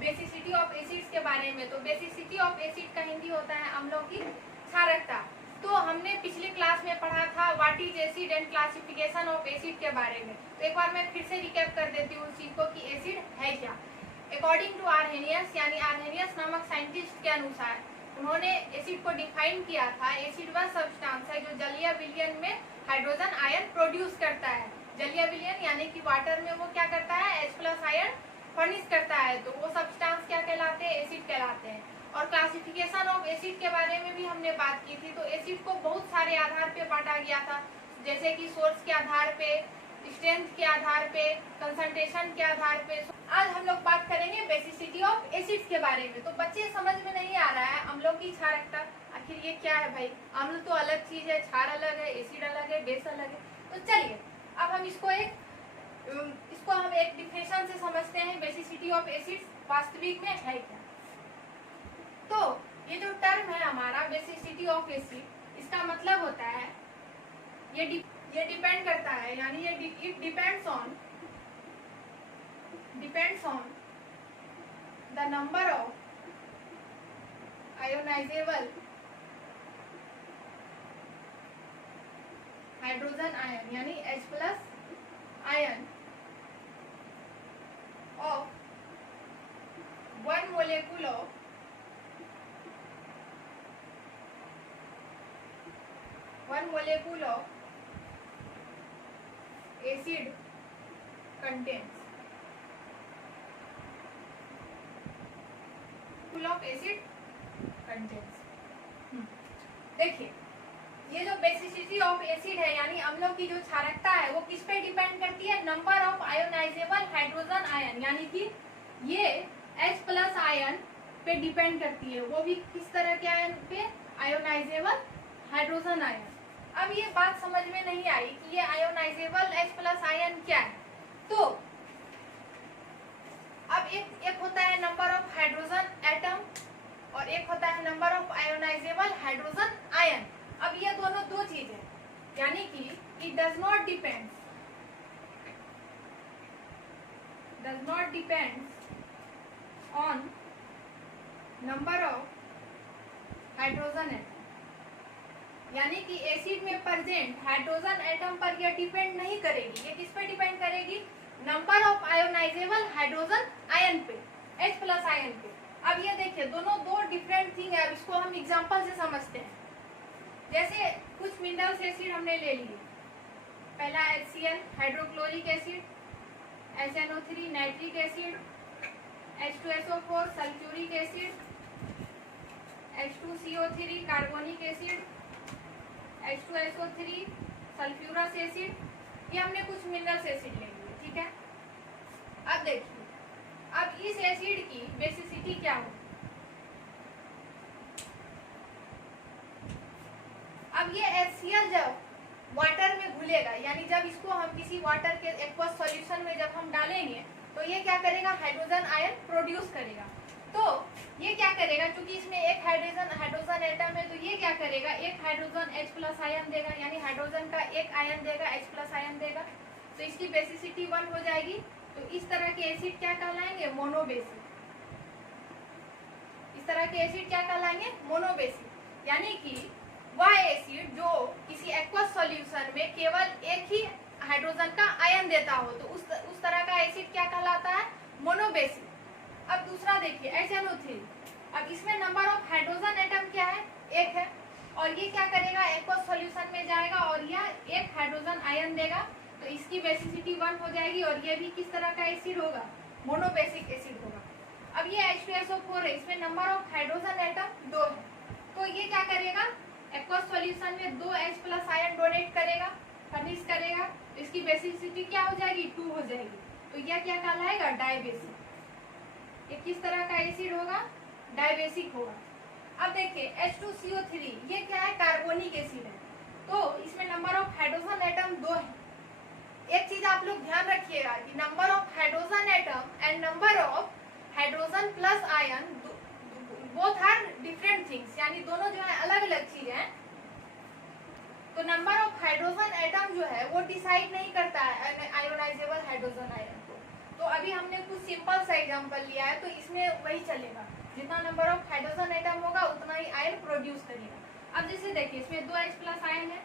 Basicity of acids के बारे में। तो बेसिसिटी ऑफ एसिड का हिंदी होता है अम्लों की क्षारकता। तो हमने पिछले क्लास में पढ़ा था what is acid and classification of acid के बारे में। तो एक बार मैं फिर से रिकैप कर देती हूँ उस चीज को कि एसिड है क्या। अकॉर्डिंग टू आर्हेनियस, यानी आर्हेनियस नामक साइंटिस्ट के अनुसार, उन्होंने एसिड को डिफाइन किया था, एसिड वह सब्सटेंस है जो जलीय विलयन में हाइड्रोजन आयन प्रोड्यूस करता है। जलीय विलयन यानी कि वाटर में वो क्या करता है, H+ आयन फर्निश करता है। तो वो सब्सटेंस क्या कहलाते हैं, एसिड कहलाते हैं। और क्लासिफिकेशन ऑफ एसिड के बारे में भी हमने बात की थी। तो एसिड को बहुत सारे आधार पे बांटा गया था, जैसे कि सोर्स के आधार पे, स्ट्रेंथ के आधार पे, कंसंट्रेशन के आधार पे। आज हम लोग बात करेंगे बेसिसिटी ऑफ एसिड्स के बारे में। तो बच्चे समझ में नहीं आ रहा है अम्लों की क्षारकता आखिर ये क्या है भाई। अम्ल तो अलग चीज है, क्षार अलग है, एसिड अलग है, बेस अलग है। तो चलिए अब हम इसको हम एक डिफिनेशन से समझते हैं, बेसिसिटी ऑफ एसिड्स वास्तविक में है क्या। तो ये जो टर्म है हमारा बेसिसिटी ऑफ एसिड, इसका मतलब होता है ये डिपेंड करता है, यानी ये it depends on the number of ionisable hydrogen ion, यानी H+ ion of 1 molecule of acid contains देखिए ये जो बेसिसिटी ऑफ एसिड है, यानी अम्लों की जो क्षारकता है, वो किस पे डिपेंड करती है, number of ionisable hydrogen ion, यानी कि ये H+ आयन पे डिपेंड करती है। वो भी किस तरह के आयन पे, आयोनाइजेबल हाइड्रोजन आयन। अब ये बात समझ में नहीं आई कि ये आयोनाइजेबल H+ आयन क्या है। तो अब एक होता है नंबर ऑफ हाइड्रोजन एटम और एक होता है number of ionisable hydrogen ion. अब ये दोनों दो चीज है, यानी कि it does not depends on number of hydrogen atom, यानी कि एसिड में प्रेजेंट हाइड्रोजन एटम पर यह डिपेंड नहीं करेगी। ये किस पे डिपेंड करेगी, number of ionisable hydrogen ion पे, H+ आयन पे। अब ये देखिए दोनों दो डिफरेंट थिंग है। अब इसको हम एग्जांपल से समझते हैं। जैसे कुछ मिनरल्स एसिड हमने ले लिए, पहला HCl hydrochloric acid, HNO3 nitric acid, H2SO4 sulphuric acid, H2CO3 carbonic acid, H2SO3 sulphurous acid. ये हमने कुछ मिनरल्स एसिड ले लिए, ठीक है। अब देखिए, अब इस एसिड की बेसिसिटी क्या होगी। अब ये HCl जब वाटर में घुलेगा, यानी जब इसको हम किसी वाटर के एक्वस सॉल्यूशन में जब हम डालेंगे, तो ये क्या करेगा, हाइड्रोजन आयन प्रोड्यूस करेगा। तो ये क्या करेगा, क्योंकि इसमें एक हाइड्रोजन एटम है, तो ये क्या करेगा, एक हाइड्रोजन H+ आयन देगा, यानी हाइड्रोजन का एक आयन देगा, H+ आयन देगा। तो इसकी बेसिसिटी 1 हो जाएगी। तो इस तरह के एसिड क्या कहलाएंगे, मोनोबेसिक। इस तरह के एसिड क्या कहलाएंगे, मोनोबेसिक। यानी कि वह एसिड जो किसी एक्वस सॉल्यूशन में केवल एक ही हाइड्रोजन का आयन देता हो, तो उस तरह का एसिड क्या कहलाता है, मोनोबेसिक। अब दूसरा देखिए HNO3। अब इसमें नंबर ऑफ हाइड्रोजन एटम क्या है, एक है, और ये क्या करेगा, एक्वस सॉल्यूशन में जाएगा और यह एक हाइड्रोजन आयन देगा। तो इसकी बेसिसिटी 1 हो जाएगी। और ये भी किस तरह का एसिड होगा, मोनोबेसिक एसिड होगा। अब ये H2SO4 है, इसमें नंबर ऑफ हाइड्रोजन एटम 2 है। तो ये क्या करेगा, एक्वस सॉल्यूशन में 2 H+ आयन डोनेट करेगा, फर्निश करेगा। तो इसकी बेसिसिटी क्या हो जाएगी, 2 हो जाएगी। तो यह क्या कहलाएगा, डाइबेसिक। ये किस तरह का एसिड होगा, डाइबेसिक होगा। अब देखिए H2CO3, ये क्या है, कार्बोनिक एसिड है। तो इसमें नंबर ऑफ हाइड्रोजन एटम 2 है। एक चीज आप लोग ध्यान रखिएगा कि number of hydrogen atom and number of hydrogen plus ion both are different things, यानी दोनों जो है अलग अलग चीज है। तो नंबर ऑफ हाइड्रोजन एटम जो है वो डिसाइड नहीं करता है आयोनाइजेबल हाइड्रोजन आयन को। तो अभी हमने कुछ सिंपल सा एग्जांपल लिया है, तो इसमें वही चलेगा, जितना नंबर ऑफ हाइड्रोजन एटम होगा उतना ही आयन प्रोड्यूस करेगा। अब जैसे देखिए इसमें 2 H+ आयन है,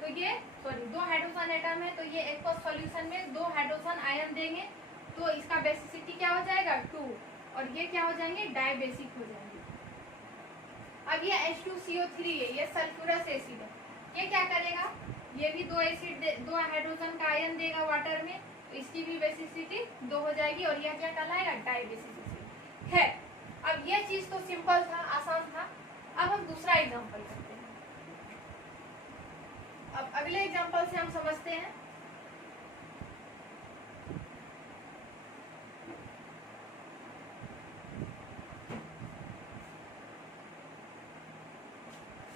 तो ये 2 हाइड्रोजन एटम है, तो ये एक्वस सॉल्यूशन में 2 हाइड्रोजन आयन देंगे, तो इसका बेसिसिटी क्या हो जाएगा 2, और ये क्या हो जाएंगे डाइबेसिक हो जाएंगे। अब ये H2CO3 है, ये सल्फ्यूरस एसिड है, ये क्या करेगा, ये भी 2 हाइड्रोजन का आयन देगा वाटर में, तो इसकी भी बेसिसिटी 2 हो जाएगी, और यह क्या कहलाएगा डाइबेसिक एसिड है। अब ये चीज तो सिंपल था, आसान था। अब हम दूसरा एग्जांपल करते हैं। अब अगले एग्जांपल से हम समझते हैं।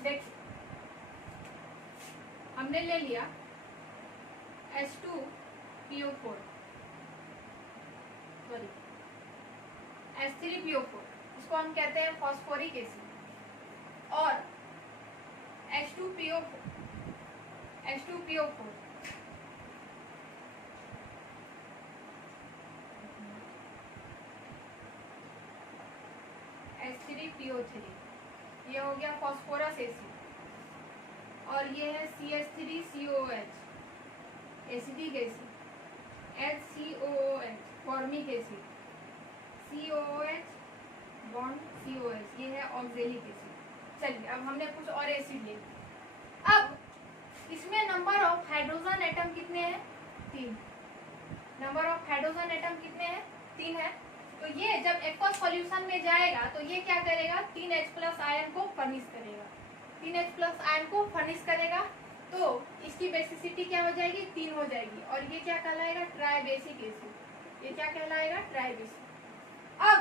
देखिए हमने ले लिया H2PO4 सॉरी H3PO4, इसको हम कहते हैं फॉस्फोरिक एसिड, और H2PO4 H3PO3, ये हो गया फॉस्फोरस एसिड, और ये है CH3COOH acidic acid, HCOOH formic acid, COOH bond COH, ये है ऑक्जेलिक एसिड। चलिए अब हमने कुछ और एसिड ले लिया। अब इसमें नंबर ऑफ हाइड्रोजन एटम कितने हैं 3, नंबर ऑफ हाइड्रोजन एटम कितने हैं 3 है। तो ये जब एक्वस सॉल्यूशन में जाएगा तो ये क्या करेगा 3 H+ आयन को फर्निश करेगा, 3 H+ आयन को फर्निश करेगा, तो इसकी बेसिसिटी क्या हो जाएगी 3 हो जाएगी, और ये क्या कहलाएगा ट्राइबेसिक एसिड, ये क्या कहलाएगा ट्राइबेसिक। अब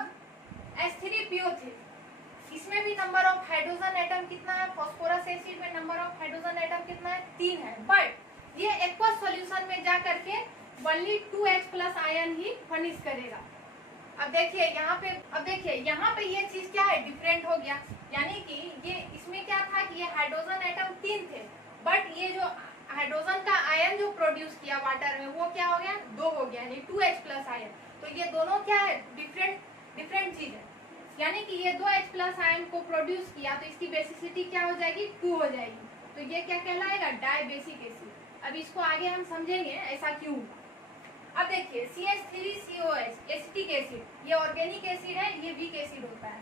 H3PO3, इसमें भी नंबर ऑफ हाइड्रोजन एटम कितना है, फास्फोरस एसिड में नंबर ऑफ हाइड्रोजन एटम कितना है 3 है, बट ये एक्वस सॉल्यूशन में जा करके ओनली 2 H+ आयन ही फर्निश करेगा। अब देखिए यहाँ पे ये चीज क्या है डिफरेंट हो गया, यानी कि ये इसमें क्या था कि ये हाइड्रोजन एटम 3 थे, बट ये जो हाइड्रोजन का आयन जो प्रोड्यूस किया वाटर में वो क्या हो गया 2 हो गया, यानी 2 H+ आयन। तो ये दोनों क्या है डिफरेंट चीज है, यानी कि ये 2 H+ आयन को प्रोड्यूस किया, तो इसकी बेसिसिटी क्या हो जाएगी 2 हो जाएगी, तो ये क्या कहलाएगा डाइबेसिक एसिड। अब इसको आगे हम समझेंगे ऐसा क्यों। अब देखिए CH3COH एसिटिक एसिड, ये ऑर्गेनिक एसिड है, ये वीक एसिड होता है,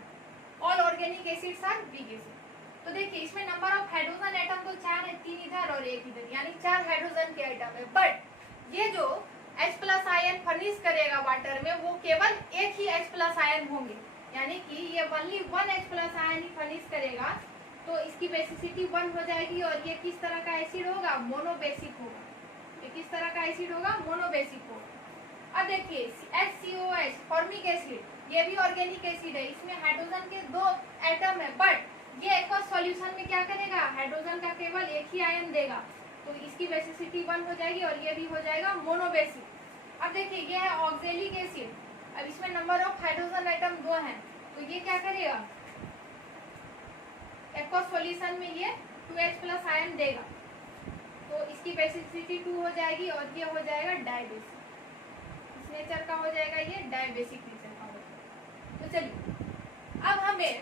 all organic acids are weak acid. तो देखिए इसमें नंबर ऑफ हाइड्रोजन एटम तो 4 है, 3 इधर और 1 इधर, यानी 4 हाइड्रोजन के एटम है, बट ये जो H+ आयन फर्निश करेगा वाटर में वो केवल एक ही H+ आयन होंगे, यानी कि ये ओनली 1 H+ आयन ही फर्निश करेगा, तो इसकी बेसिसिटी 1 हो जाएगी, और ये किस तरह का एसिड होगा मोनोबेसिक होगा, ये किस तरह का एसिड होगा मोनोबेसिक होगा। अब देखिए HCOH फॉर्मिक एसिड, ये भी ऑर्गेनिक एसिड है, इसमें हाइड्रोजन के 2 एटम है, बट ये एक्वस सॉल्यूशन में क्या करेगा हाइड्रोजन का केवल एक ही आयन देगा, तो इसकी बेसिसिटी 1 हो जाएगी, और ये भी हो जाएगा मोनोबेसिक। अब देखिए ये है ऑक्जेलिक एसिड, अब इसमें नंबर ऑफ हाइड्रोजन एटम 2 हैं, तो ये क्या करेगा एक्वस सॉल्यूशन में ये 2 H+ आयन देगा, तो इसकी बेसिसिटी 2 हो जाएगी, और ये हो जाएगा डाइबेसिक, इस नेचर का हो जाएगा, ये डाइबेसिक नेचर का हो जाएगा। तो चलिए अब हमें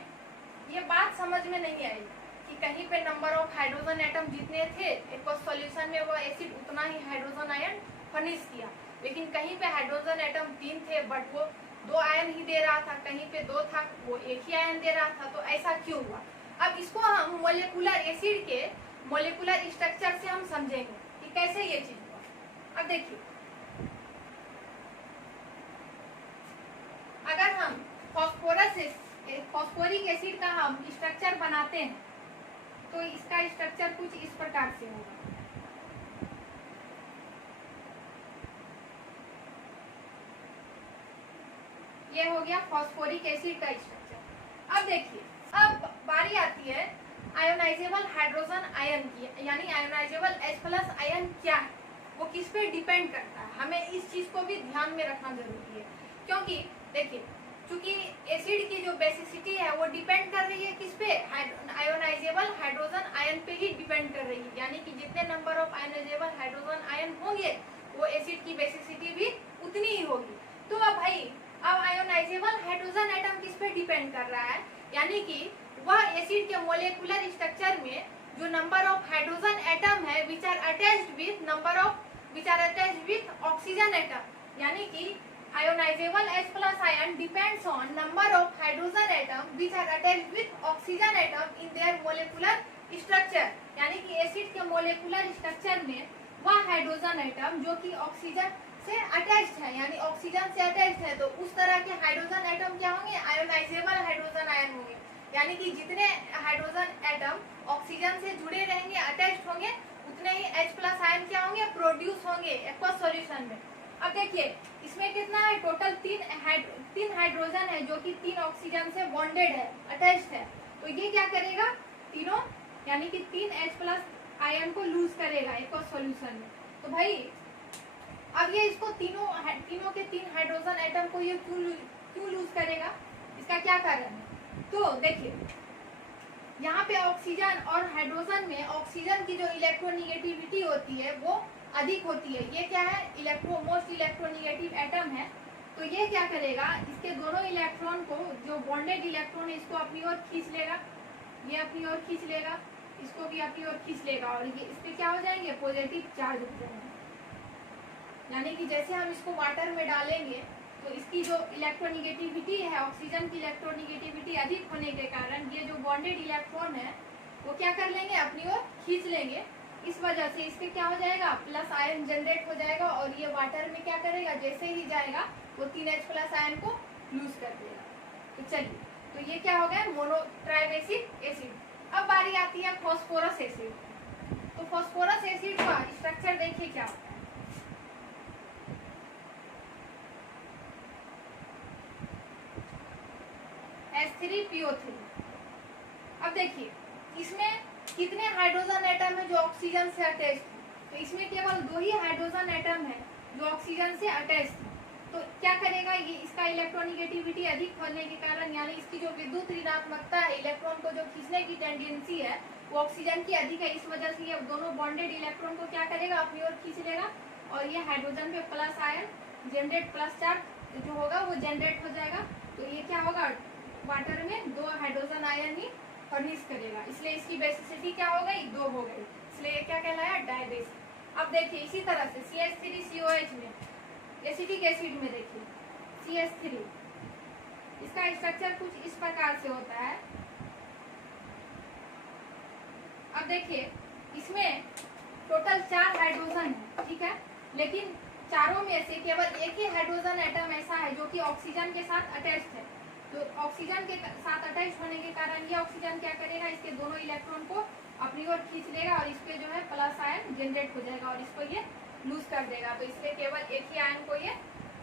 ये बात समझ में नहीं आई कि कहीं पे नंबर ऑफ हाइड्रोजन एटम जितने थे एक्वस सॉल्यूशन में वो एसिड उतना ही हाइड्रोजन आयन फर्निश किया, लेकिन कहीं पे हाइड्रोजन एटम 3 थे बट वो 2 आयन ही दे रहा था, कहीं पे 2 था वो एक ही आयन दे रहा था, तो ऐसा क्यों हुआ। अब इसको हम मोलिकुलर एसिड के मोलिकुलर स्ट्रक्चर से हम समझेंगे कि कैसे ये चीज हुआ। अब देखिए अगर हम फॉस्फोरिक एसिड का हम स्ट्रक्चर बनाते हैं तो इसका स्ट्रक्चर कुछ इस प्रकार से होगा। ये हो गया फॉस्फोरिक एसिड का स्ट्रक्चर। अब देखिए अब बारी आती है आयोनाइजेबल हाइड्रोजन आयन की, यानी आयोनाइजेबल H+ आयन क्या है, वो किस पे डिपेंड करता है, हमें इस चीज को भी ध्यान में रखना जरूरी है, क्योंकि देखिए चूंकि एसिड की जो बेसिसिटी है वो डिपेंड कर रही है किस पे आयोनाइजेबल हाइड्रोजन आयन पे ही डिपेंड कर रही है, यानी कि जितने number of ionisable hydrogen ion होंगे वो एसिड की बेसिसिटी भी उतनी ही होगी। तो अब भाई अब आयोनाइजेबल हाइड्रोजन एटम किस पे डिपेंड कर रहा है, यानी कि वह एसिड के मोलेकुलर स्ट्रक्चर में जो नंबर ऑफ हाइड्रोजन एटम है which are attached with oxygen atom, यानी कि ionizable H plus ion depends on number of hydrogen atom which are attached with oxygen atom in their molecular structure, यानी कि acid के molecular structure में वह hydrogen atom जो कि oxygen से अटैच्ड है, यानी ऑक्सीजन से अटैच्ड है, तो उस तरह के हाइड्रोजन एटम क्या होंगे, आयोनाइजेबल हाइड्रोजन आयन होंगे, यानी कि जितने हाइड्रोजन एटम ऑक्सीजन से जुड़े रहेंगे, अटैच्ड होंगे, उतने ही H प्लस आयन क्या होंगे, प्रोड्यूस होंगे एक्वस सॉल्यूशन में। अब देखिए इसमें कितना है, टोटल तीन हाइड्रोजन है जो कि 3 ऑक्सीजन से बॉन्डेड है, अटैच्ड है, तो ये क्या करेगा, तीनों यानी कि 3 H प्लस आयन को लूज करेगा एक्वस सॉल्यूशन में। तो भाई अब ये इसको तीनों के 3 हाइड्रोजन एटम को ये क्यों लूज करेगा, इसका क्या कारण है, तो देखिए यहाँ पे ऑक्सीजन और हाइड्रोजन में ऑक्सीजन की जो इलेक्ट्रोनिगेटिविटी होती है वो अधिक होती है, ये क्या है, मोस्ट इलेक्ट्रोनिगेटिव एटम है, तो ये क्या करेगा, इसके दोनों इलेक्ट्रॉन को, जो बॉन्डेड इलेक्ट्रॉन है इसको अपनी ओर खींच लेगा, ये अपनी ओर खींच लेगा, इसको भी अपनी ओर खींच लेगा, और ये इस पे क्या हो जाएंगे, पॉजिटिव चार्ज हो जाएंगे, यानी कि जैसे हम इसको वाटर में डालेंगे तो इसकी जो इलेक्ट्रोनिगेटिविटी है, ऑक्सीजन की इलेक्ट्रोनिगेटिविटी अधिक होने के कारण ये जो बॉन्डेड इलेक्ट्रॉन है वो क्या कर लेंगे, अपनी ओर खींच लेंगे, इस वजह से इसके क्या हो जाएगा, प्लस आयन जनरेट हो जाएगा, और ये वाटर में क्या करेगा, जैसे ही जाएगा वो 3H प्लस आयन को लूज कर देगा। तो चलिए, तो ये क्या हो गया, मोनो ट्राइबेसिक एसिड। अब बारी आती है फॉस्फोरस एसिड। तो फॉस्फोरस एसिड का स्ट्रक्चर देखिए क्या होता है, H3PO3। अब देखिए इसमें कितने हाइड्रोजन एटम है जो ऑक्सीजन से अटैच्ड है, तो इसमें केवल 2 ही हाइड्रोजन एटम है जो ऑक्सीजन से अटैच्ड है, तो क्या करेगा, ये इसका इलेक्ट्रोनिगेटिविटी अधिक होने के कारण, यानी इसकी जो विद्युत ऋणात्मकता है, इलेक्ट्रॉन को जो खींचने की टेंडेंसी है वो ऑक्सीजन की अधिक है, इस वजह से ये दोनों बॉन्डेड इलेक्ट्रॉन को क्या करेगा, अपनी ओर खींच लेगा, और ये हाइड्रोजन पे plus ion generate, plus charge जो होगा वो जनरेट हो जाएगा, तो ये क्या होगा, वाटर में 2 हाइड्रोजन आयन ही फर्निश करेगा, इसलिए इसकी बेसिसिटी क्या हो गई, 2 हो गई, इसलिए ये क्या कहलाया, डाइबेसिक। अब देखिए इसी तरह से CH3COH में, एसिटिक एसिड में देखिए CH3, इसका स्ट्रक्चर कुछ इस प्रकार से होता है। अब देखिए इसमें टोटल 4 हाइड्रोजन है, ठीक है, लेकिन चारों में से केवल एक ही हाइड्रोजन एटम ऐसा है जो कि ऑक्सीजन के साथ अटैच्ड है, तो ऑक्सीजन के साथ अटैच होने के कारण ये ऑक्सीजन क्या करेगा, इसके दोनों इलेक्ट्रॉन को अपनी ओर खींच लेगा, और इस पे जो है प्लस आयन जनरेट हो जाएगा, और इसको ये लूज कर देगा, तो इसलिए केवल एक ही आयन को ये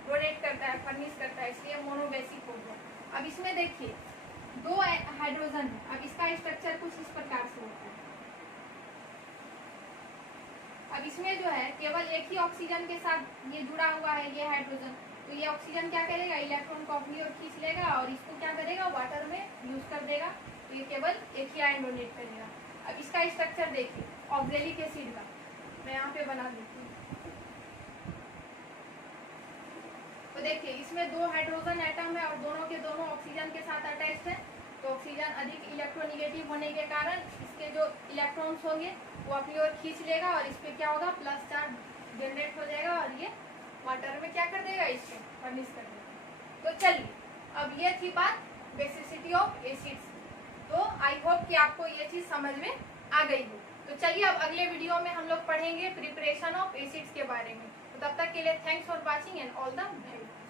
डोनेट करता है, फर्निश करता है, इसलिए मोनोबेसिक हो गया। अब इसमें देखिए 2 हाइड्रोजन है, अब इसका स्ट्रक्चर कुछ इस प्रकार से होता है। अब इसमें जो है केवल एक ही ऑक्सीजन के साथ ये जुड़ा हुआ है ये हाइड्रोजन, तो ये ऑक्सीजन क्या करेगा, इलेक्ट्रॉन को अपनी ओर खींच लेगा, और इसको क्या करेगा, वाटर में यूज कर देगा, तो ये केवल एक ही आयन डोनेट करेगा। अब इसका स्ट्रक्चर देखिए ऑक्जेलिक एसिड का, मैं यहाँ पे बना देती हूँ, तो देखिए इसमें 2 हाइड्रोजन एटम है और दोनों के दोनों ऑक्सीजन के साथ अटैच्ड है, तो ऑक्सीजन अधिक इलेक्ट्रोनिगेटिव होने के कारण इसके जो इलेक्ट्रॉन्स होंगे वो अपनी ओर खींच लेगा, और इस पे क्या होगा, प्लस चार्ज जनरेट हो जाएगा, और ये वाटर में क्या कर देगा, इसको फर्निश कर देगा। तो चलिए अब ये थी बात बेसिसिटी ऑफ एसिड्स, तो आई होप कि आपको ये चीज समझ में आ गई हो। तो चलिए अब अगले वीडियो में हम लोग पढ़ेंगे प्रिपरेशन ऑफ एसिड्स के बारे में, तो तब तक के लिए thanks for watching and all the best.